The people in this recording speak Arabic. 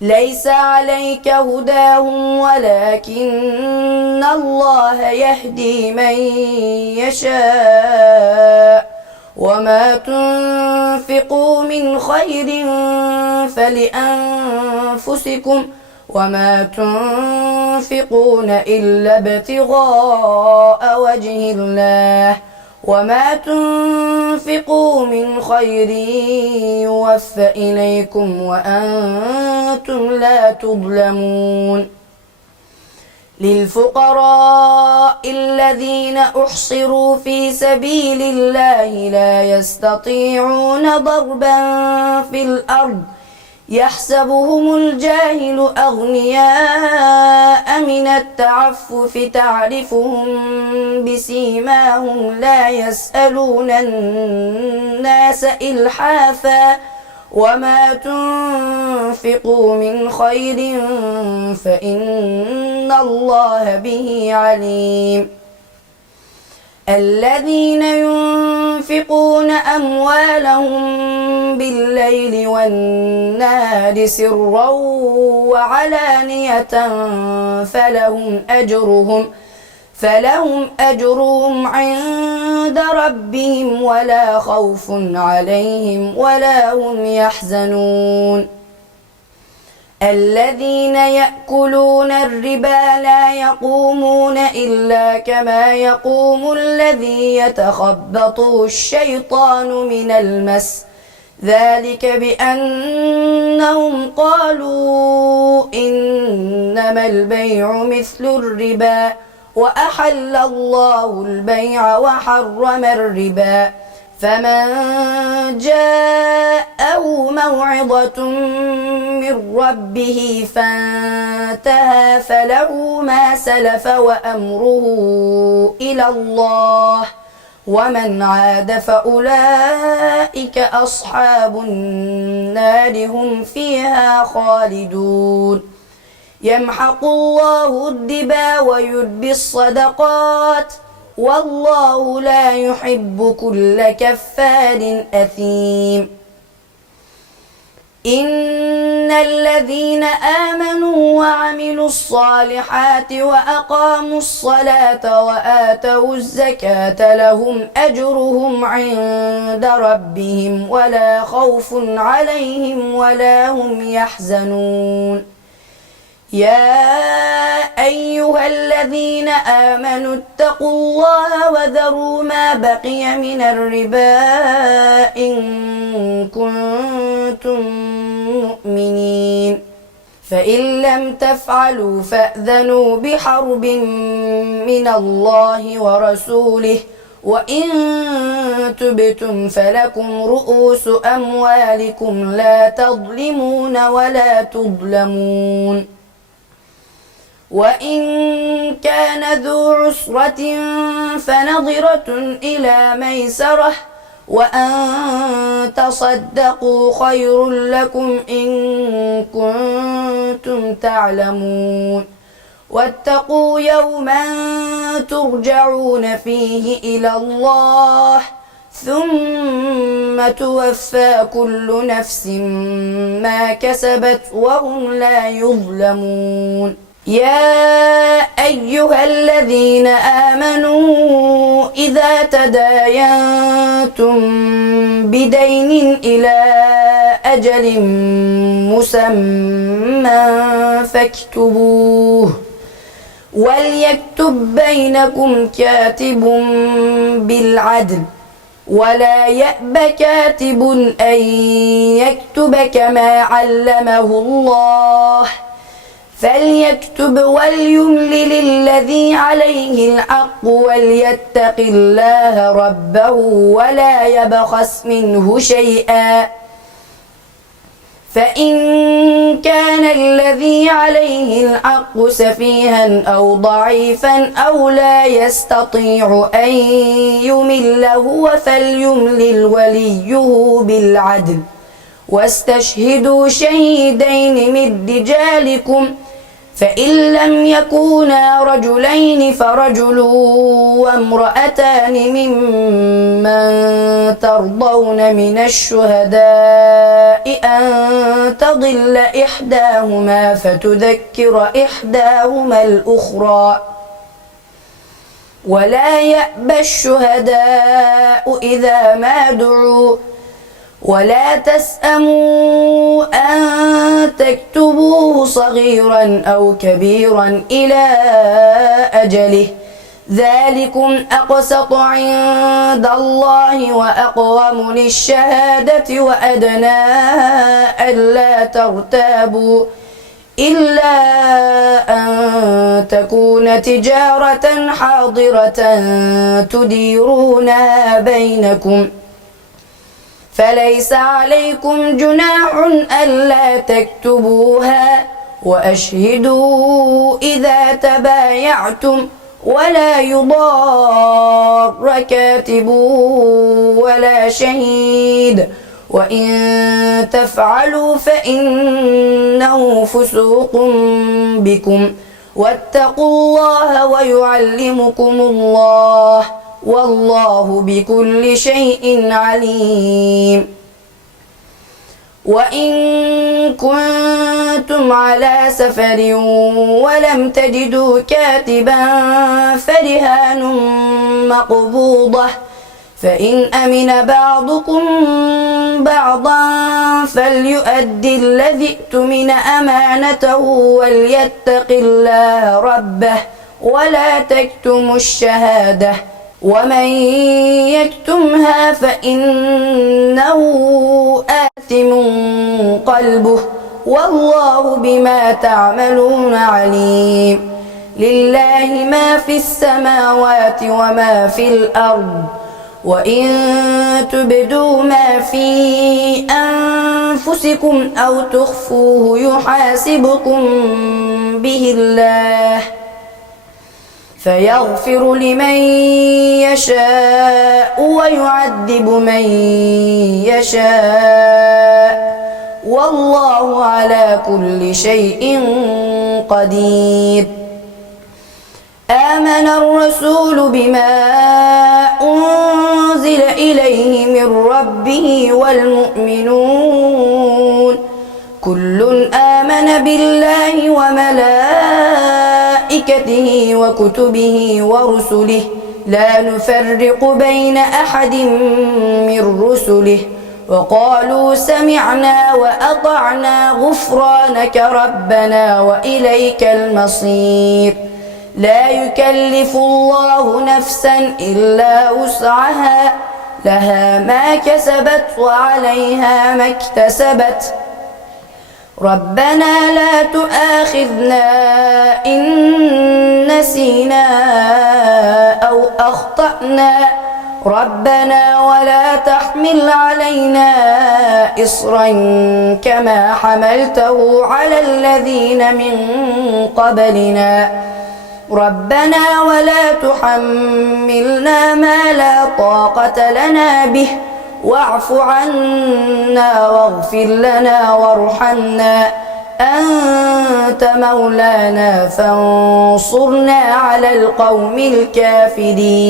ليس عليك هداهم ولكن الله يهدي من يشاء وما تنفقوا من خير فلأنفسكم وما تنفقون إلا ابتغاء وجه الله وما تنفقوا من خير يوفى إليكم وأنتم لا تظلمون للفقراء الذين أحصروا في سبيل الله لا يستطيعون ضربا في الأرض يحسبهم الجاهل أغنياء من التعفف تعرفهم بسيماهم لا يسألون الناس إلحافا وما تنفقوا من خير فإن الله به عليم الذين ينفقون أموالهم بالليل والنهار سرا وعلانية فلهم أجرهم عند ربهم ولا خوف عليهم ولا هم يحزنون الذين يأكلون الربا لا يقومون إلا كما يقوم الذي يتخبطه الشيطان من المس ذلك بأنهم قالوا إنما البيع مثل الربا وأحل الله البيع وحرم الربا فمن جاءه موعظة من ربه فانتهى فله ما سلف وأمره إلى الله ومن عاد فأولئك أصحاب النار هم فيها خالدون يمحق الله الربا ويربي الصدقات والله لا يحب كل كفار أثيم إن الذين آمنوا وعملوا الصالحات وأقاموا الصلاة وآتوا الزكاة لهم أجرهم عند ربهم ولا خوف عليهم ولا هم يحزنون يا أيها الذين آمنوا اتقوا الله وذروا ما بقي من الربا إن كنتم مؤمنين فإن لم تفعلوا فأذنوا بحرب من الله ورسوله وإن تبتم فلكم رؤوس أموالكم لا تظلمون ولا تظلمون وإن كان ذو عسرة فنظرة إلى ميسرة وأن تصدقوا خير لكم إن كنتم تعلمون واتقوا يوما ترجعون فيه إلى الله ثم توفى كل نفس ما كسبت وهم لا يظلمون يا أيها الذين آمنوا إذا تداينتم بدين إلى أجل مسمى فاكتبوه وليكتب بينكم كاتب بالعدل ولا يأب كاتب أن يكتب كما علمه الله فليكتب وليملل الذي عليه الحق وليتق الله ربه ولا يبخس منه شيئا فإن كان الذي عليه الحق سفيها أو ضعيفا أو لا يستطيع أن يمل هو فليملل وليه بالعدل واستشهدوا شهيدين من رجالكم فإن لم يكونا رجلين فرجل وامرأتان ممن ترضون من الشهداء أن تضل إحداهما فتذكر إحداهما الأخرى ولا يأبى الشهداء إذا ما دعوا ولا تسأموا أن تكتبوه صغيرا أو كبيرا إلى أجله ذلكم أقسط عند الله وأقوم للشهادة وأدنى ألا ترتابوا إلا أن تكون تجارة حاضرة تديرونها بينكم فليس عليكم جناح ألا تكتبوها وأشهدوا إذا تبايعتم ولا يضار كاتب ولا شهيد وإن تفعلوا فإنه فسوق بكم واتقوا الله ويعلمكم الله والله بكل شيء عليم وإن كنتم على سفر ولم تجدوا كاتبا فرهان مقبوضة فإن أمن بعضكم بعضا فليؤدي الذي ائتمن أمانته وليتق الله ربه ولا تكتموا الشهادة ومن يكتمها فإنه آثم قلبه والله بما تعملون عليم لله ما في السماوات وما في الأرض وإن تبدوا ما في أنفسكم أو تخفوه يحاسبكم به الله فيغفر لمن يشاء ويعذب من يشاء والله على كل شيء قدير آمن الرسول بما أنزل إليه من ربه والمؤمنون كل آمن بالله وملائكته وكتبه ورسله لا نفرق بين أحد من رسله وقالوا سمعنا وأطعنا غفرانك ربنا وإليك المصير لا يكلف الله نفسا إلا وسعها لها ما كسبت وعليها ما اكتسبت ربنا لا تؤاخذنا إن نسينا أو أخطأنا ربنا ولا تحمل علينا إصرا كما حملته على الذين من قبلنا ربنا ولا تحملنا ما لا طاقة لنا به واعف عنا واغفر لنا وارحمنا أنت مولانا فانصرنا على القوم الكافرين